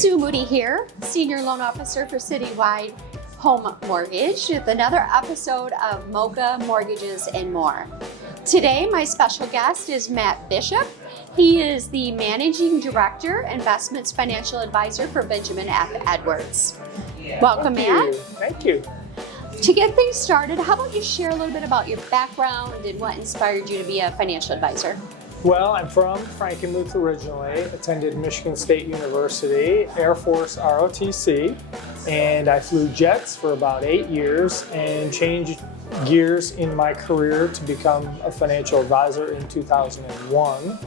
Sue Moody here, Senior Loan Officer for Citywide Home Mortgage, with another episode of Mocha Mortgages and More. Today, my special guest is Matt Bishop. He is the Managing Director, Investments Financial Advisor for Benjamin F. Edwards. Welcome, Matt. Thank you. To get things started, how about you share a little bit about your background and what inspired you to be a financial advisor? Well, I'm from Frankenmuth originally, attended Michigan State University, Air Force ROTC, and I flew jets for about 8 years and changed gears in my career to become a financial advisor in 2001.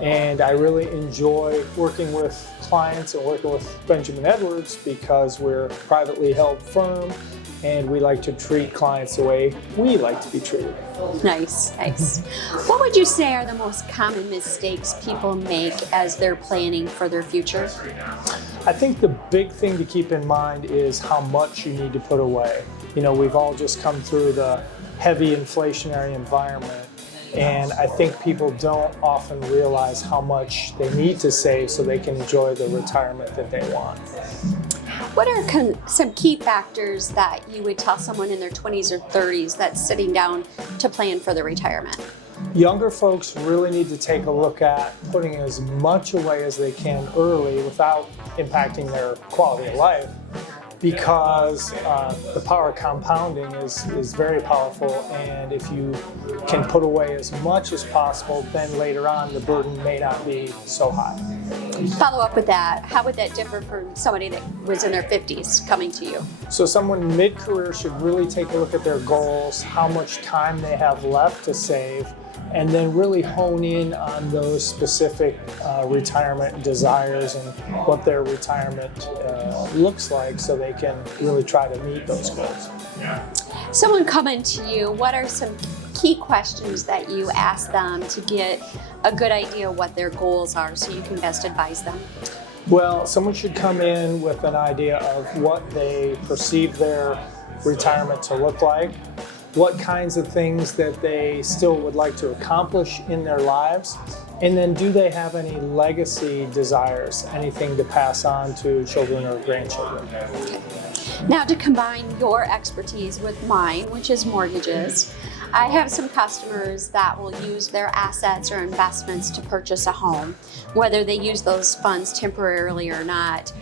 And I really enjoy working with clients and working with Benjamin Edwards because we're a privately held firm and we like to treat clients the way we like to be treated. Nice, nice. What would you say are the most common mistakes people make as they're planning for their future? I think the big thing to keep in mind is how much you need to put away. You know, we've all just come through the heavy inflationary environment, and I think people don't often realize how much they need to save so they can enjoy the retirement that they want. What are some key factors that you would tell someone in their 20s or 30s that's sitting down to plan for their retirement? Younger folks really need to take a look at putting as much away as they can early without impacting their quality of life, because the power of compounding is very powerful, and if you can put away as much as possible, then later on the burden may not be so high. Follow up with that. How would that differ from somebody that was in their 50s coming to you? So someone mid-career should really take a look at their goals, how much time they have left to save, and then really hone in on those specific retirement desires and what their retirement looks like so they can really try to meet those goals. Someone coming to you, what are some key questions that you ask them to get a good idea of what their goals are so you can best advise them? Well, someone should come in with an idea of what they perceive their retirement to look like, what kinds of things that they still would like to accomplish in their lives, and then do they have any legacy desires, anything to pass on to children or grandchildren. Okay. Now, to combine your expertise with mine, which is mortgages, I have some customers that will use their assets or investments to purchase a home, whether they use those funds temporarily or not.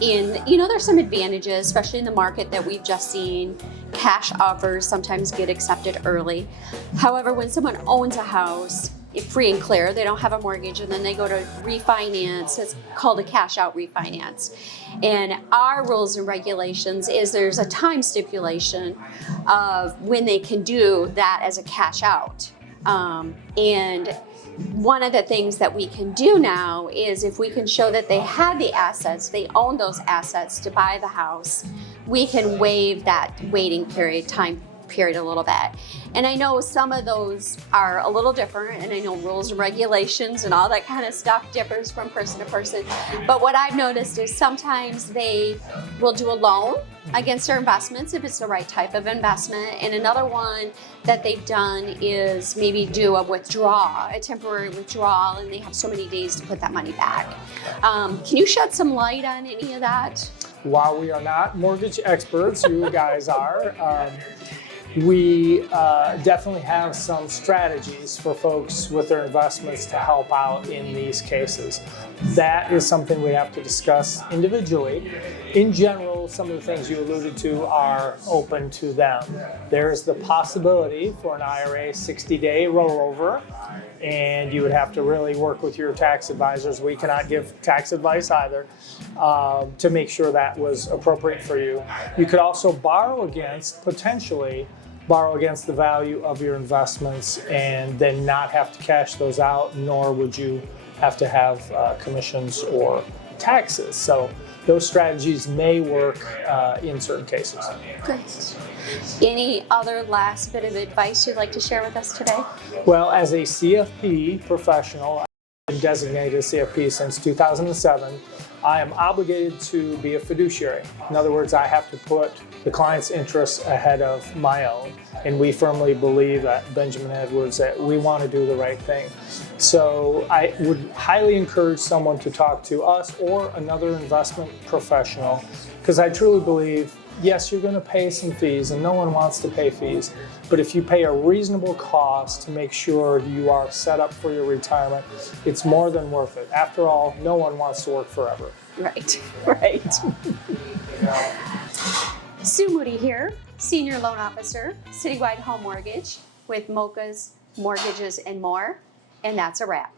There's some advantages, especially in the market that we've just seen. Cash offers sometimes get accepted early. However, when someone owns a house, free and clear, they don't have a mortgage, and then they go to refinance. It's called a cash out refinance. And our rules and regulations is there's a time stipulation of when they can do that as a cash out. And one of the things that we can do now is if we can show that they had the assets, they own those assets to buy the house, we can waive that waiting period, time period a little bit. And I know some of those are a little different, and I know rules and regulations and all that kind of stuff differs from person to person. But what I've noticed is sometimes they will do a loan against their investments if it's the right type of investment. And another one that they've done is maybe do a withdrawal, a temporary withdrawal, and they have so many days to put that money back. Can you shed some light on any of that? While we are not mortgage experts, you guys are, we definitely have some strategies for folks with their investments to help out in these cases. That is something we have to discuss individually. In general, some of the things you alluded to are open to them. There is the possibility for an IRA 60-day rollover, and you would have to really work with your tax advisors. We cannot give tax advice either, to make sure that was appropriate for you. You could also potentially borrow against the value of your investments and then not have to cash those out, nor would you have to have commissions or taxes. So those strategies may work in certain cases. Great. Any other last bit of advice you'd like to share with us today? Well, as a CFP professional, I've been designated a CFP since 2007. I am obligated to be a fiduciary. In other words, I have to put the client's interests ahead of my own. And we firmly believe at Benjamin Edwards that we want to do the right thing. So I would highly encourage someone to talk to us or another investment professional, because I truly believe, yes, you're going to pay some fees, and no one wants to pay fees. But if you pay a reasonable cost to make sure you are set up for your retirement, it's more than worth it. After all, no one wants to work forever. Right, right. Sue Moody here, Senior Loan Officer, Citywide Home Mortgage with Mocha's Mortgages and More. And that's a wrap.